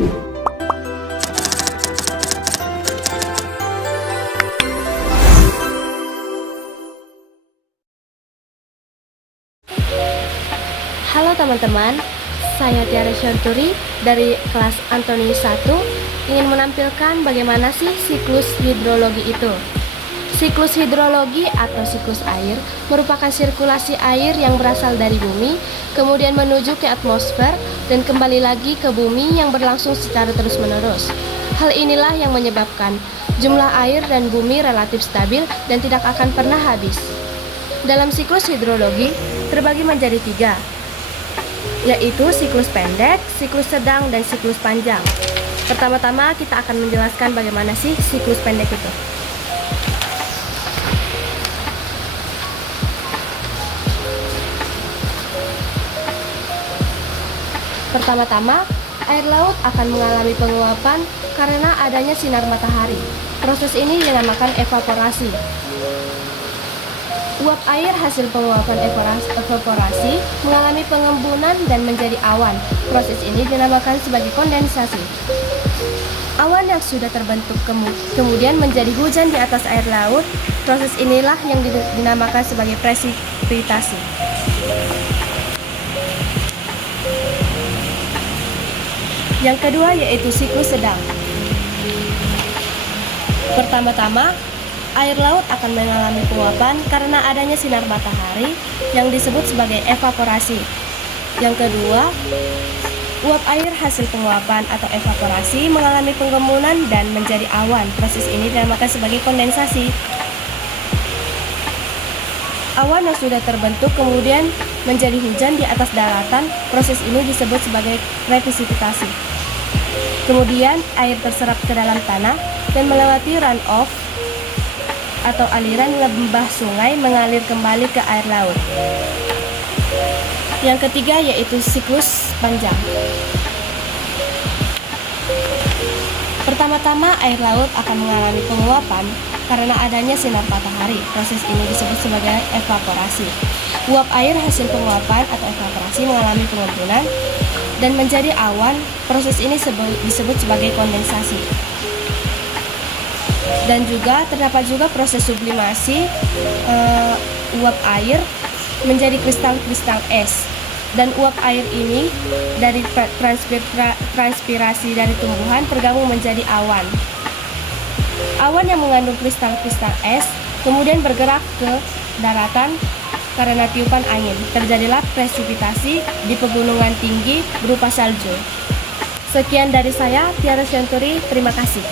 Halo teman-teman, saya Tiara Syanturi dari kelas Antoni 1 ingin menampilkan bagaimana sih siklus hidrologi itu. Siklus hidrologi atau siklus air merupakan sirkulasi air yang berasal dari bumi, kemudian menuju ke atmosfer dan kembali lagi ke bumi yang berlangsung secara terus-menerus. Hal inilah yang menyebabkan jumlah air dan bumi relatif stabil dan tidak akan pernah habis. Dalam siklus hidrologi terbagi menjadi 3, yaitu siklus pendek, siklus sedang, dan siklus panjang. Pertama-tama kita akan menjelaskan bagaimana sih siklus pendek itu. Pertama-tama, air laut akan mengalami penguapan karena adanya sinar matahari. Proses ini dinamakan evaporasi. Uap air hasil penguapan evaporasi mengalami pengembunan dan menjadi awan. Proses ini dinamakan sebagai kondensasi. Awan yang sudah terbentuk kemudian menjadi hujan di atas air laut. Proses inilah yang dinamakan sebagai presipitasi. Yang kedua yaitu siklus sedang. Pertama-tama, air laut akan mengalami penguapan karena adanya sinar matahari yang disebut sebagai evaporasi. Yang kedua, uap air hasil penguapan atau evaporasi mengalami penggembunan dan menjadi awan. Proses ini dinamakan sebagai kondensasi. Awan yang sudah terbentuk kemudian menjadi hujan di atas daratan. Proses ini disebut sebagai presipitasi. Kemudian air terserap ke dalam tanah dan melewati runoff atau aliran lembah sungai mengalir kembali ke air laut. Yang ketiga yaitu siklus panjang. Pertama-tama air laut akan mengalami penguapan karena adanya sinar matahari. Proses ini disebut sebagai evaporasi. Uap air hasil penguapan atau evaporasi mengalami pengembunan dan menjadi awan. Proses ini disebut sebagai kondensasi. Dan juga terdapat juga proses sublimasi uap air menjadi kristal-kristal es. Dan uap air ini dari transpirasi dari tumbuhan tergabung menjadi awan. Awan yang mengandung kristal-kristal es kemudian bergerak ke daratan karena tiupan angin. Terjadilah presipitasi di pegunungan tinggi berupa salju. Sekian dari saya, Tiara Syanturi. Terima kasih.